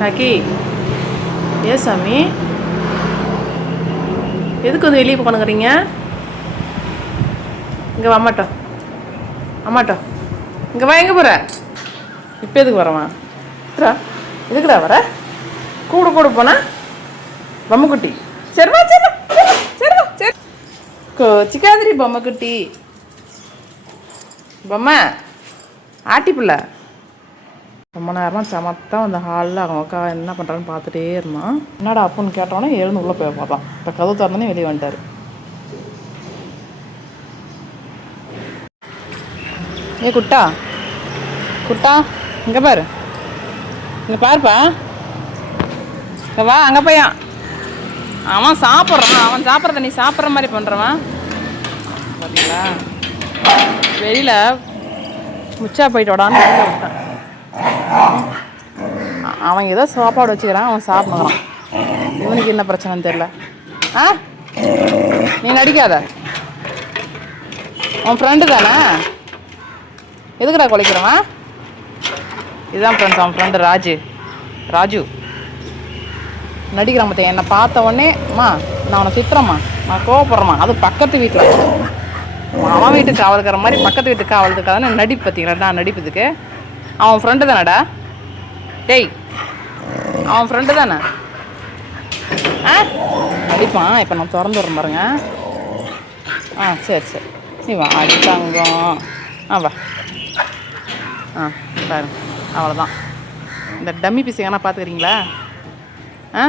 ராக்கி, ஏ சாமி, எதுக்கு வந்து வெளியே போனுங்கிறீங்க? இங்கே வா அம்மாட்டோம், அம்மாட்டோம், இங்கே வா. எங்கே போகிற? இப்போ எதுக்கு வரவன்? எதுக்குடா வர? கூட கூட போனா பொம்மைக்குட்டி. சரிவா சரிவா சரிவா சரி. கோச்சிக்காதிரி பொம்மைக்குட்டி. பொம்மை ஆட்டி பிள்ளை. ரொம்ப நேரமாக சமத்தான் அந்த ஹாலில் அவங்க அக்கா என்ன பண்ணுறான்னு பார்த்துட்டே இருந்தான். என்னடா அப்புன்னு கேட்டோன்னே எழுந்து உள்ளே போய் பார்த்தான். இப்போ கதவு திறந்தோன்னே வெளியே வந்துட்டார். ஏ குட்டா, குட்டா, இங்கே பாரு, இங்கே பாருப்பா, இங்கே வா. அங்கே பையன் அவன் சாப்பிட்றான். அவன் சாப்பிட்றத நீ சாப்பிட்ற மாதிரி பண்ணுறவன் பார்த்தீங்களா? வெளியில் முச்சா போயிட்டு விடான்னு விட்டான். அவன் ஏதோ சாப்பாடு வச்சுக்கிறான், அவன் சாப்பிடுறான். இவனுக்கு என்ன பிரச்சனைன்னு தெரியல. ஆ, நீ நடிக்காத. உன் ஃப்ரெண்டு தானே? எதுக்குடா குலைக்கிறவன்? இதுதான் ஃப்ரெண்ட்ஸ், அவன் ஃப்ரெண்டு ராஜு நடிக்கிறான். பார்த்தேன் என்னை பார்த்த உடனே, அம்மா நான் அவனை திட்டுறேம்மா, நான் கோவப்படுறேம்மா. அது பக்கத்து வீட்டில் அவன் வீட்டுக்கு காவலுக்கிற மாதிரி பக்கத்து வீட்டுக்கு காவலுக்காதானே நடிப்பு. பார்த்தீங்களா நடிப்பதுக்கு? அவன் ஃப்ரெண்டு தானடா. டேய், அவன் ஃப்ரெண்டு தானே? ஆ, நடிப்பான். இப்போ நான் திறந்து விட்றேன் பாருங்க. ஆ சரி சரி, நீ வா அடித்தாங்கம். ஆ வா. ஆ பாரு, அவ்வளோதான். இந்த டம்மி பீஸ் எங்கன்னா பார்த்துக்கிறீங்களா? ஆ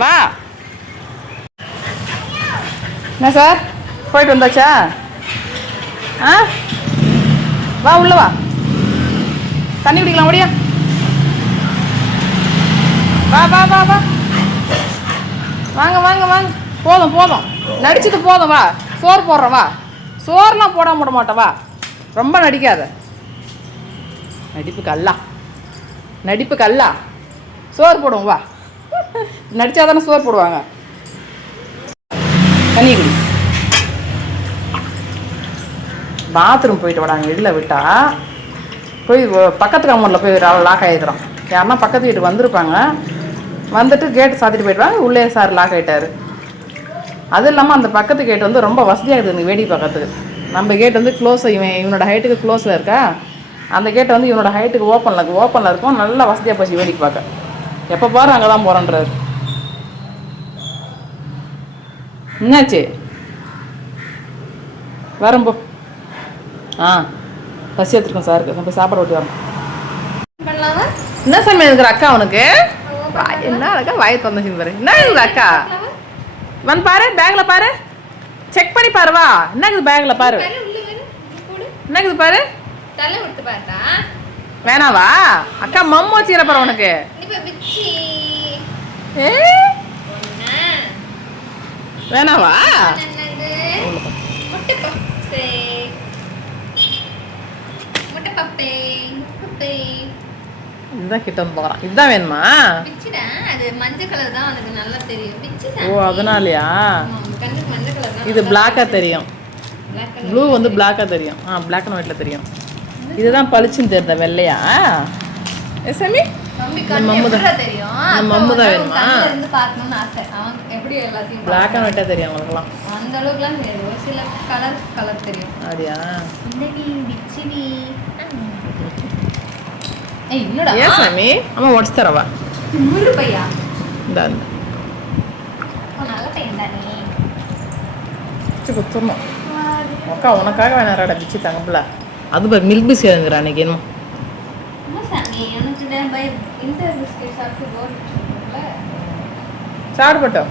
வா. என்ன சார், போயிட்டு வந்தாச்சா? ஆ வா, உள்ள வா, தண்ணி குடிக்கலாம். முடியா, வா வா வா வா, வாங்க வாங்க வாங்க. போதும் போதும், நடிச்சது போதும். வா, சோறு போடுறேன். வா, சோறுலாம் போட மாட்டேன். வா, ரொம்ப நடிக்காத. நடிப்பு கல்லா சோறு போடுவோம். வா, நடிச்சாதானே சோறு போடுவாங்க. தண்ணி குடி. பாத்ரூம் போயிட்டு விடாங்க. வெளியில் விட்டா போய் பக்கத்து கம்மரில் போய் லாக் ஆகிடுறான். யாருன்னா பக்கத்து வீட்டுக்கு வந்திருப்பாங்க, வந்துட்டு கேட்டு சாத்திட்டு போயிடுவாங்க. உள்ளே சார் லாக் ஆகிட்டார். அதுவும் இல்லாமல் அந்த பக்கத்து கேட்டு வந்து ரொம்ப வசதியாக இருக்குது வேடிக்கை பார்க்கறதுக்கு. நம்ம கேட் வந்து க்ளோஸ், இவனோட ஹைட்டுக்கு க்ளோஸில் இருக்கா. அந்த கேட்டை வந்து இவனோட ஹைட்டுக்கு ஓப்பனில் இருக்கும். நல்லா வசதியாக போச்சு வேடிக்கை பார்க்க. எப்போ பாரு அங்கே தான் போகிறேன்றாரு. என்னாச்சு? வரம்போ. ஆ, பசி எடுத்துருக்கோம் சாருக்கு. நம்ம சாப்பாடு ஓட்டி வரோம். என்ன சமையல் இருக்கிற அக்கா அவனுக்கு? என்ன அக்கா வாயை தந்துச்சு பாரு. என்ன இருக்குது அக்கா? வந்து பாரு, பேக்ல பாரு, செக் பண்ணி பாரு. வா, என்ன இருக்குது பேக்ல பாரு, என்ன இருக்குது பாரு. வேணாவா அக்கா? மம்மு வச்சுக்கிற பாரு உனக்கு. வேணாவா? இதுதான் கிட்ட வந்து போகிறான். இதுதான் வேணுமா? ஓ, அதனாலயா? இது பிளாக்கா தெரியும், ப்ளூ வந்து பிளாக்கா தெரியும். ஆ, பிளாக் அண்ட் ஒயிட்ல தெரியும். இதுதான் பளிச்சுன்னு தெரியுதா வெள்ளையா? எஸ்எம்இ மம்மு தான் வேணுமா? பிளாக் அண்ட் ஒயிட்டா தெரியும் அவங்களுக்குலாம். அந்த அளவுக்குலாம் தெரியாது, ஒரு சில கலர் தெரியும். அப்படியா? ஏன் சாமி? அம்மா உடச்சு தரவா? இந்த குத்துணும் அக்கா. உனக்காக வேணாடா பிச்சு தங்கப்பில்ல. அது பாரு, மில்க் பிஸ்கெட் இருக்கிற அன்னைக்கு என்னமோ. சாப்பிடட்டும்.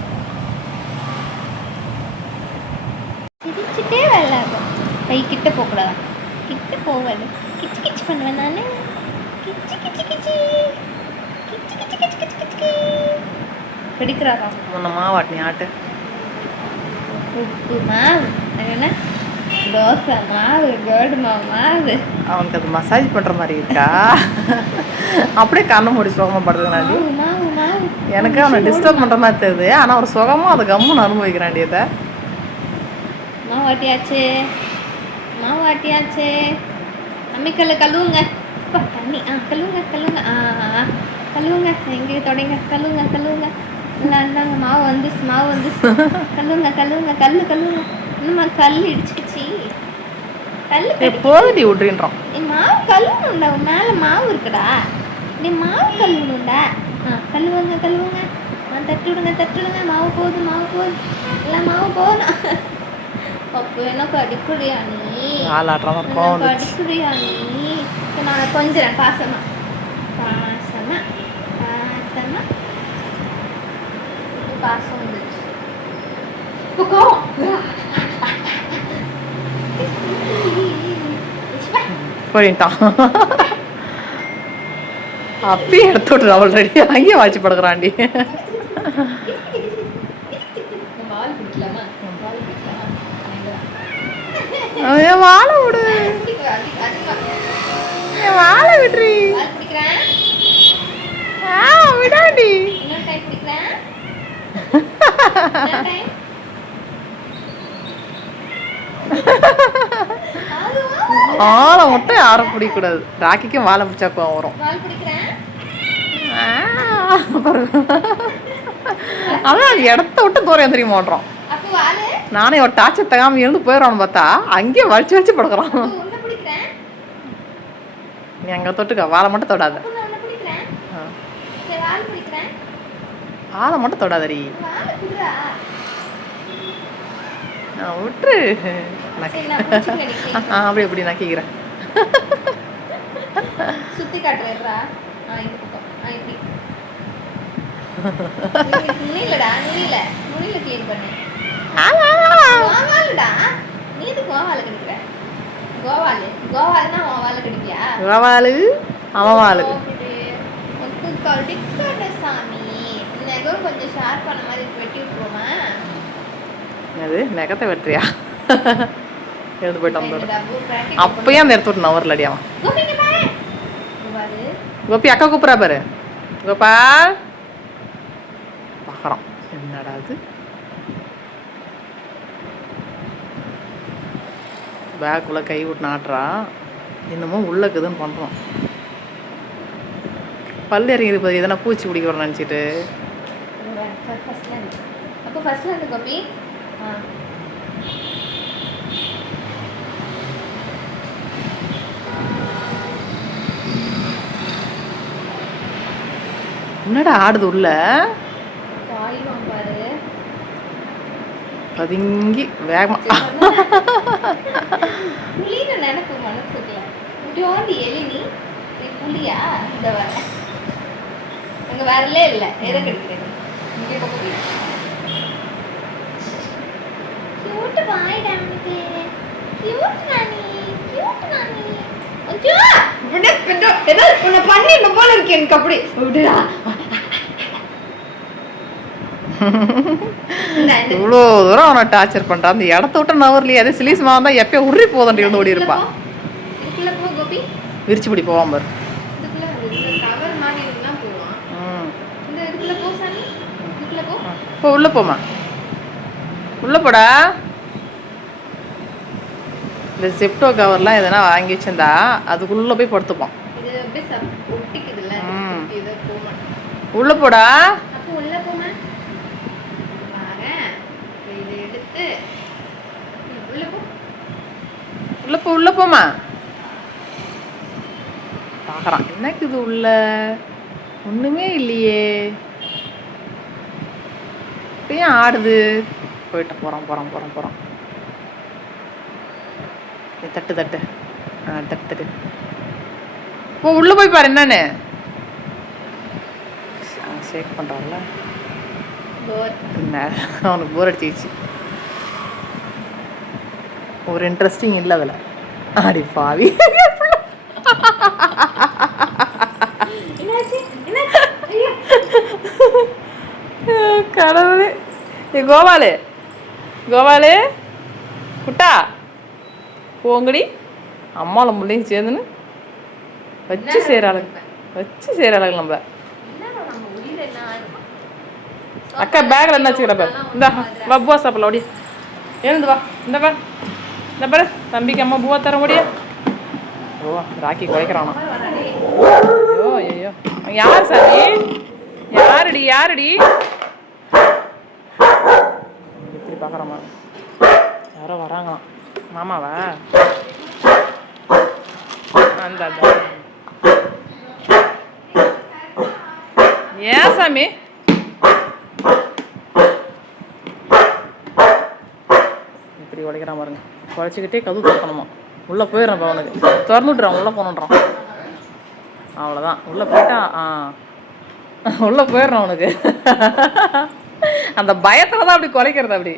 சிரிச்சுட்டே விளையாடும். கை கிட்ட போகக்கூடாது, கிட்ட போகாது. கிச்சு கிச்சு பண்ணுவேன் நான். கிச்சு கிச்சு கிச்சு கிச்சு கிச்சு கிச்சு கிச்சு கிச்சு பிடிக்கிறாரா? உன்னை மாவாட்டி ஆட்டு. உப்பு மாவு, என்ன தோசை மாவு, கோதுமை மாவு. அவனுக்கு அது மசாஜ் பண்ணுற மாதிரி இருக்கா? அப்படியே கண்ணை மூடி சுகமாக படுத்துக்கிறாண்டி. எனக்கு அவனை டிஸ்டர்ப் பண்ணுற மாதிரி தெரியுது, ஆனால் ஒரு சுகமாக அதை கம்முன்னு அனுபவிக்கிறாண்டி. அதை மாவாட்டியாச்சு. அம்மிக்கல்ல கழுவுங்க. தண்ணி கழுவுங்க. கழுவுங்க எங்கே தொடங்க கழுவுங்க கழுவுங்க இல்லை இந்தாங்க மாவு வந்துச்சு கழுவுங்க கழுவுங்க இன்னும்மா கல் இடிச்சுக்கிச்சு கல் போதடி விட்றின்றோம். மாவு கழுவணும்டா மேலே மாவு இருக்குடா நீ மாவு கழுவணும்டா கழுவுங்க தட்டு விடுங்க மாவு போகுது எல்லாம் மாவு போதும். அப்போ எனக்கு அடிக்குடியா நீ அடிக்குடியா நீ நான் கொஞ்சம் பாசமா பாசம் வந்துச்சு போயிட்டான். அப்பயே எடுத்து விட்டுரு ஆல்ரெடி அங்கேயே வாட்சி படுக்கிறான்டி. என் வாழை விடு என் வாழை விடுறி விடாண்டி. ஆளை மட்டும் யாரும் பிடிக்கக்கூடாது. ராக்கிக்கும் வாழை பிடிச்சா கோவம் வரும். அதான் இடத்த விட்டு தூரம் தெரியுமா ஓடுறோம். நானே ஒரு டார்ச்சர் தகாம இருந்து போயிடறான்னு பார்த்தா அங்கேயே வலிச்சு படுக்கிறான். நீ அங்கே தொட்டுக்க, வாழை மட்டும் தொடாத. ஆளை மட்டும் தொடாதடி. விட்டுரு. அப்படி எப்படி நக்கிக்கிறேன். சுத்தி காட்டுறா. நுனியிலடா நுனியில க்ளீன் பண்ணு. கோவாலுடா நீ எதுக்கு கோவால கடிக்கிற? கோவாலுனா கோவால கடிக்கியா? கோவாலு அவன் வாலு கடிக்கட சாமி. நெகம் கொஞ்சம் ஷார்ப் பண்ண மாதிரி வெட்டி விட்டுருவோமா? அது நெகத்தை வெட்டுறியா? எழுந்து போயிட்டு வந்தோம். அப்பயும் அந்த இடத்த விட்டு நவரலடி அவன். கோபி அக்கா கூப்பிட்றா பாரு. கோபால் பார்க்குறான். என்னடா அது? பேக்குள்ளே கை விட்டு நாட்டுறா. இன்னமும் உள்ளக்குதுன்னு பண்ணுறோம். பல்லு இறங்கி போது எதனா பூச்சி பிடிக்கிறோன்னு நினச்சிட்டு. அப்போ ஃபர்ஸ்ட்ல இருந்து கோபி. என்னடா ஆடுது உள்ள? பாரு பதுங்கி வேகமா. புலின்னு நினைப்பு மனசுக்குள்ள. இப்படி எலி நீ புலியா? இந்த வர அங்க வரலே இல்லை. எதை கிடைக்கிறேன் இங்கே போய் கியூட் பாய் டாமிக்கு. கியூட் நானி அச்சோ விட பிண்டோ ஏதோ உன்னை பண்ணி இந்த போல இருக்கு எனக்கு. அப்படி விடுடா. இவ்வளோ தூரம் அவனை டார்ச்சர் பண்ணுறான். அந்த இடத்த விட்டு நவர்லையே. அதே சிலிஸ் மாவன் தான் எப்பயும் உருறி போதண்டி வந்து ஓடி இருப்பான். விரிச்சு பிடி போவான் பாரு. உள்ள போமா. உள்ள போடா. இந்த செப்டோ கவர்லாம் எதனா வாங்கி வச்சிருந்தா அதுக்குள்ள போய் படுத்துப்போம். உள்ள போடா. உள்ள போமா. பார்க்குறான். எனக்கு இது உள்ள ஒன்றுமே இல்லையே. ஏன் ஆடுது? போயிட்டு போகிறான். தட்டு தட்டு போ. உள்ளே போய் பாரு என்னன்னு. ஷேக் பண்ணுறான்ல. அவனுக்கு போர் அடிச்சிச்சு. ஒரு இன்ட்ரெஸ்டிங் இல்லை அதில். அடி பாவி. கடவுளே. கோபாலு குட்டா போங்கடி. அம்மாவில் முள்ளையும் சேர்ந்துன்னு வச்சு செய்கிறாளுங்க நம்ம. அக்கா பேக்கில் என்ன வச்சுக்கிறப்ப இந்த வா பூவா சாப்பிடல ஓடி. எழுந்து வா. இந்த பாரு தம்பிக்கு அம்மா பூவா தர முடியா? ஓ ராக்கி குறைக்கிறானா? ஐயோ யார் சாமி? யாருடி யாருடி? இப்படி பார்க்குறோமா? யாரோ வராங்களாம். மாமாவா? அந்த ஏன் சாமி? இப்படி உடைக்கிறான் பாருங்க. குழைச்சிக்கிட்டே கதவு திறக்கணுமா? உள்ளே போயிடுறான் அவனுக்கு. திறந்து விட்றான், உள்ளே போகணுன்றான். அவ்வளோதான், உள்ளே போயிட்டா உள்ளே போயிடுறான் அவனுக்கு. அந்த பயத்தில் தான் அப்படி குலைக்கிறது அப்படி.